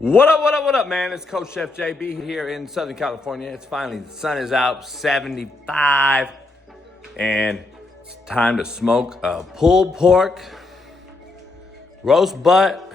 What up, man? It's Coach Chef JB here in Southern California. It's finally, the sun is out, 75, and it's time to smoke a pulled pork, roast butt,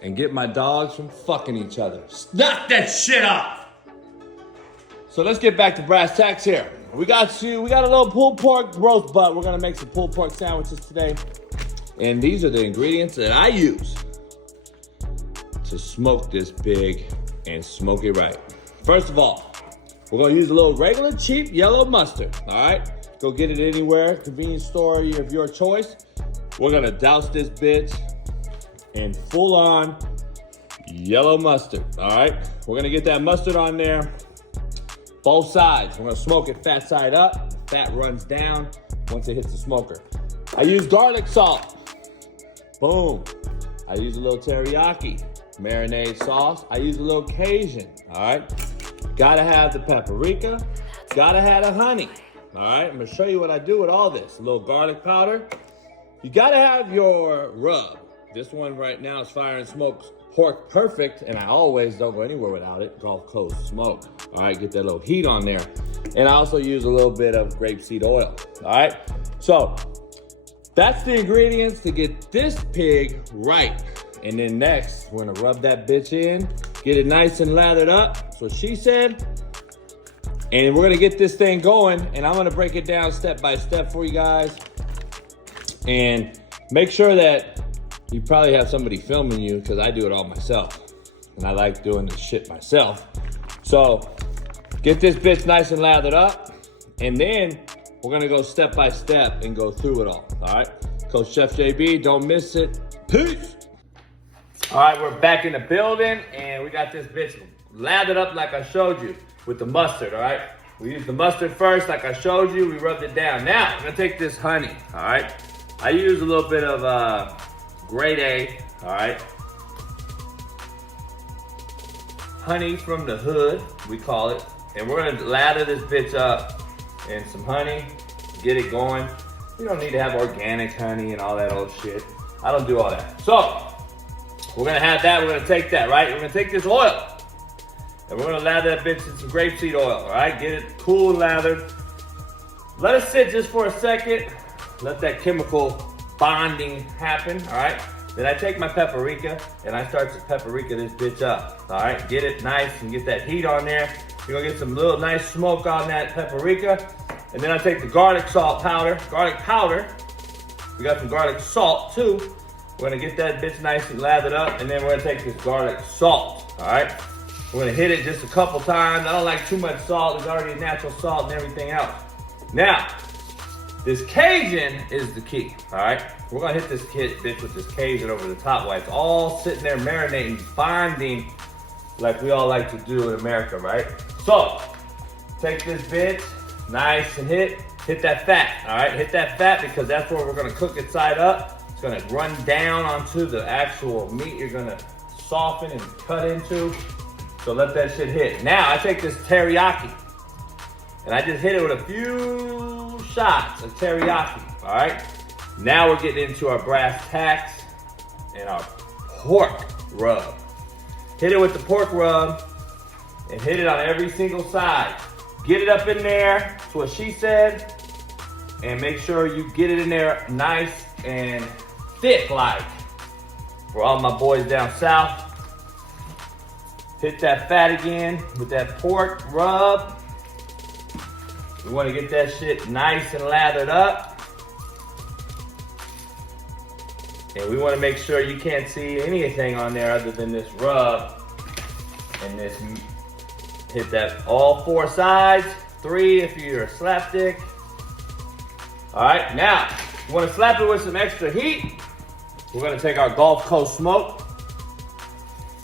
and get my dogs from fucking each other. Knock that shit off! So let's get back to brass tacks here. We got a little pulled pork roast butt. We're gonna make some pulled pork sandwiches today. And these are the ingredients that I use to smoke this pig and smoke it right. First of all, we're gonna use a little regular cheap yellow mustard, all right? Go get it anywhere, convenience store of your choice. We're gonna douse this bitch in full on yellow mustard, all right? We're gonna get that mustard on there, both sides. We're gonna smoke it fat side up, fat runs down once it hits the smoker. I use garlic salt, boom. I use a little teriyaki marinade sauce. I use a little Cajun, all right? Gotta have the paprika, gotta have the honey, all right? I'm gonna show you what I do with all this. A little garlic powder. You gotta have your rub. This one right now is Fire and Smoke's Pork Perfect, and I always don't go anywhere without it. Gulf Coast Smoke, all right? Get that little heat on there. And I also use a little bit of grapeseed oil, all right? So that's the ingredients to get this pig right. And then next, we're gonna rub that bitch in, get it nice and lathered up. That's what she said. And we're gonna get this thing going, and I'm gonna break it down step by step for you guys. And make sure that you probably have somebody filming you, because I do it all myself. And I like doing this shit myself. So get this bitch nice and lathered up, and then we're gonna go step by step and go through it all right? Coach Chef JB, don't miss it. Peace. All right, we're back in the building, and we got this bitch lathered up like I showed you with the mustard, all right? We used the mustard first like I showed you. We rubbed it down. Now, I'm gonna take this honey, all right? I use a little bit of grade A, all right? Honey from the hood, we call it. And we're gonna lather this bitch up in some honey, get it going. You don't need to have organic honey and all that old shit. I don't do all that. So, we're gonna have that, we're gonna take that, right? We're gonna take this oil, and we're gonna lather that bitch in some grapeseed oil, all right? Get it cool and lathered. Let it sit just for a second. Let that chemical bonding happen, all right? Then I take my paprika, and I start to paprika this bitch up, all right? Get it nice and get that heat on there. You're gonna get some little nice smoke on that paprika. And then I take the garlic salt powder, We got some garlic salt too. We're gonna get that bitch nice and lathered up, and then we're gonna take this garlic salt, all right? We're gonna hit it just a couple times. I don't like too much salt. There's already natural salt and everything else. Now, this Cajun is the key, all right? We're gonna hit this bitch with this Cajun over the top while it's all sitting there marinating, bonding, like we all like to do in America, right? So, take this bitch, nice and hit that fat, all right? Hit that fat, because that's where we're gonna cook it side up. It's gonna run down onto the actual meat you're gonna soften and cut into. So let that shit hit. Now I take this teriyaki, and I just hit it with a few shots of teriyaki, all right? Now we're getting into our brass tacks and our pork rub. Hit it with the pork rub and hit it on every single side. Get it up in there, that's what she said, and make sure you get it in there nice and thick like. For all my boys down south, hit that fat again with that pork rub. We want to get that shit nice and lathered up. And we want to make sure you can't see anything on there other than this rub and this. Hit that all four sides, 3 if you're a slapstick. All right, now, you want to slap it with some extra heat. We're gonna take our Gulf Coast Smoke,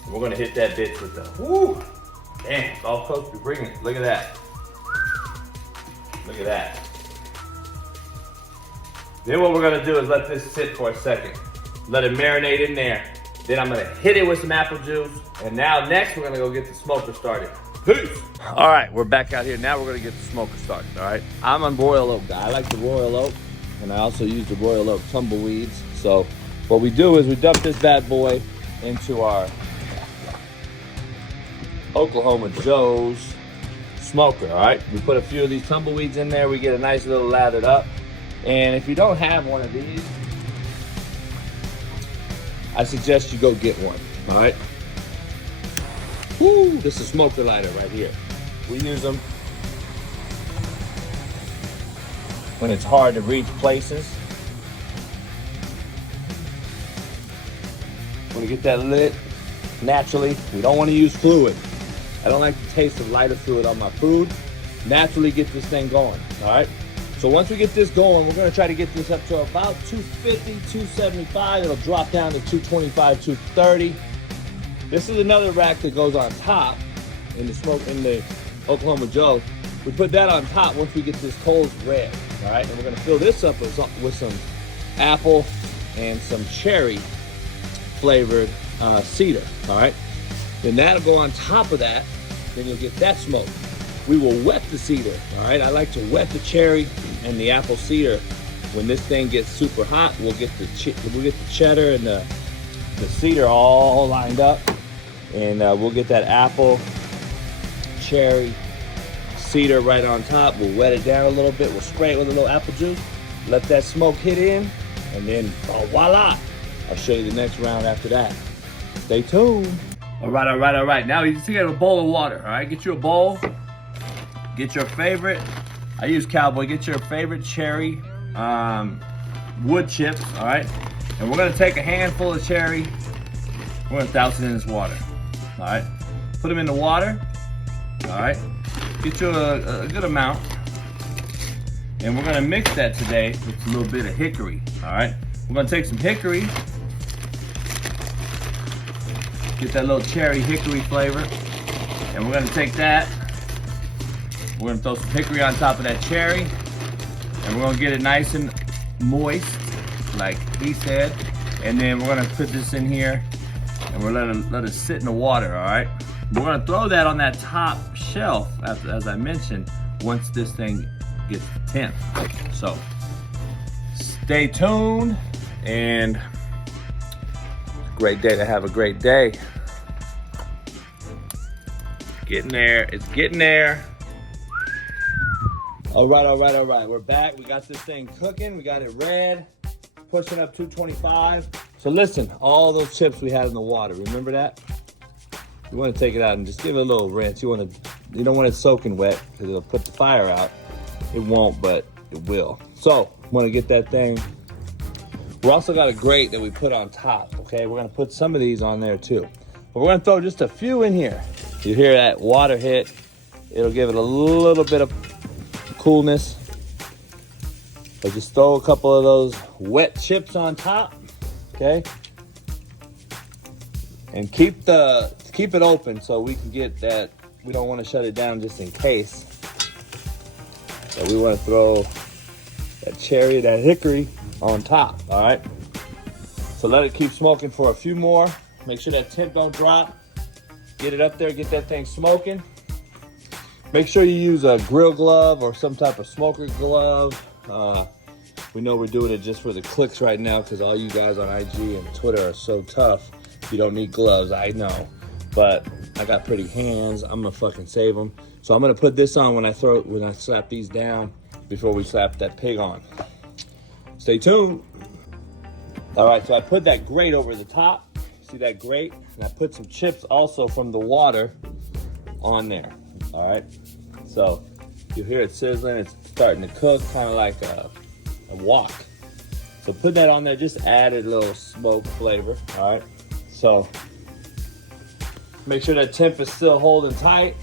and we're gonna hit that bitch with the, woo, damn, Gulf Coast, you're bringing it. Look at that. Look at that. Then what we're gonna do is let this sit for a second. Let it marinate in there. Then I'm gonna hit it with some apple juice. And now next, we're gonna go get the smoker started. Peace. All right, we're back out here. Now we're gonna get the smoker started, all right? I'm a Royal Oak guy. I like the Royal Oak, and I also use the Royal Oak tumbleweeds. So what we do is we dump this bad boy into our Oklahoma Joe's smoker, all right? We put a few of these tumbleweeds in there. We get a nice little lathered up. And if you don't have one of these, I suggest you go get one, all right? Woo, this is a smoker lighter right here. We use them when it's hard to reach places. Want to get that lit naturally. We don't want to use fluid. I don't like the taste of lighter fluid on my food. Naturally get this thing going, all right? So once we get this going, we're gonna try to get this up to about 250, 275. It'll drop down to 225, 230. This is another rack that goes on top in the Oklahoma Joe. We put that on top once we get this coals red, all right? And we're gonna fill this up with some apple and some cherry flavored cedar, all right? Then that'll go on top of that, then you'll get that smoke. We will wet the cedar, all right? I like to wet the cherry and the apple cedar. When this thing gets super hot, we'll get the cheddar and the cedar all lined up, and we'll get that apple, cherry, cedar right on top. We'll wet it down a little bit. We'll spray it with a little apple juice, let that smoke hit in, and then voila! I'll show you the next round after that. Stay tuned. All right. Now you just get a bowl of water, all right? Get you a bowl. Get your favorite, I use Cowboy, get your favorite cherry wood chips, all right? And we're gonna take a handful of cherry, we're gonna douse it in this water, all right? Put them in the water, all right? Get you a good amount. And we're gonna mix that today with a little bit of hickory, all right? We're gonna take some hickory, get that little cherry hickory flavor, and we're gonna take that, we're gonna throw some hickory on top of that cherry, and we're gonna get it nice and moist, like he said. And then we're gonna put this in here, and we're gonna let it sit in the water, all right? We're gonna throw that on that top shelf, as I mentioned, once this thing gets to temp. So, stay tuned, and great day to have a great day. Getting there, it's getting there. All right. We're back. We got this thing cooking. We got it red, pushing up 225. So listen, all those chips we had in the water, remember that? You want to take it out and just give it a little rinse. You don't want it soaking wet because it'll put the fire out. It won't, but it will. So want to get that thing. We also got a grate that we put on top. Okay, we're gonna put some of these on there too. But we're gonna throw just a few in here. You hear that water hit? It'll give it a little bit of coolness. So just throw a couple of those wet chips on top, okay? And keep it open so we can get that. We don't want to shut it down just in case. So we want to throw that cherry, that hickory on top, all right? So let it keep smoking for a few more. Make sure that tip don't drop. Get it up there, get that thing smoking. Make sure you use a grill glove or some type of smoker glove. We know we're doing it just for the clicks right now because all you guys on IG and Twitter are so tough. You don't need gloves, I know. But I got pretty hands. I'm gonna fucking save them. So I'm gonna put this on when I slap these down before we slap that pig on. Stay tuned. All right, so I put that grate over the top. See that grate? And I put some chips also from the water on there. All right, so you hear it sizzling, it's starting to cook, kind of like a wok. So put that on there, just added a little smoke flavor, all right? So make sure that temp is still holding tight.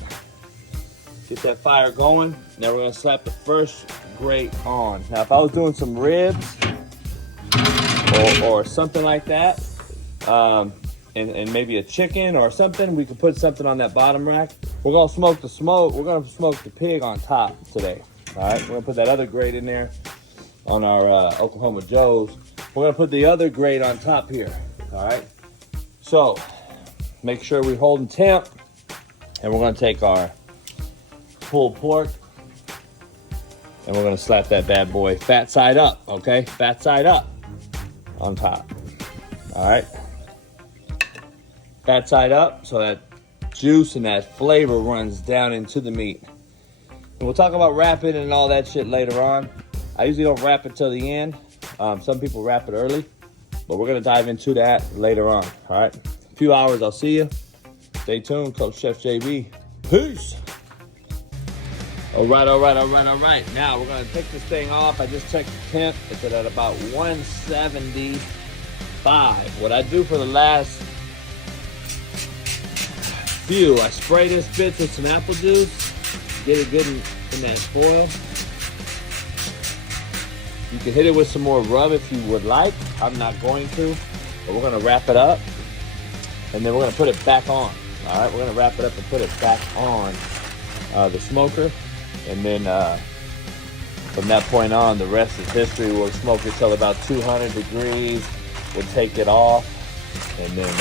Get that fire going. Now we're gonna slap the first grate on. Now if I was doing some ribs or something like that, and maybe a chicken or something, we could put something on that bottom rack. We're gonna smoke the pig on top today. All right, we're gonna put that other grate in there on our Oklahoma Joe's. We're gonna put the other grate on top here. All right, so make sure we're holding temp, and we're gonna take our pulled pork, and we're gonna slap that bad boy fat side up. Okay, fat side up on top. All right. Fat side up so that juice and that flavor runs down into the meat. And we'll talk about wrapping and all that shit later on. I usually don't wrap it till the end. Some people wrap it early, but we're gonna dive into that later on. All right, a few hours, I'll see you. Stay tuned, Coach Chef JB. Peace. All right. Now we're gonna take this thing off. I just checked the temp. It's at about 175. What I do for the last few, I spray this bitch with some apple juice, get it good in that foil. You can hit it with some more rub if you would like. I'm not going to, but we're gonna wrap it up, and then we're gonna put it back on. All right, we're gonna wrap it up and put it back on the smoker, and then from that point on, the rest is history. We'll smoke it till about 200 degrees. We'll take it off, and then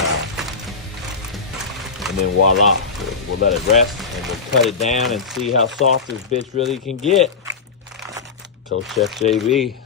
voila, we'll let it rest, and we'll cut it down and see how soft this bitch really can get. Coach Chef JB.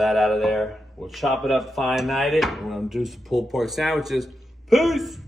Out of there. We'll chop it up, fine night it. We're gonna do some pulled pork sandwiches. Peace.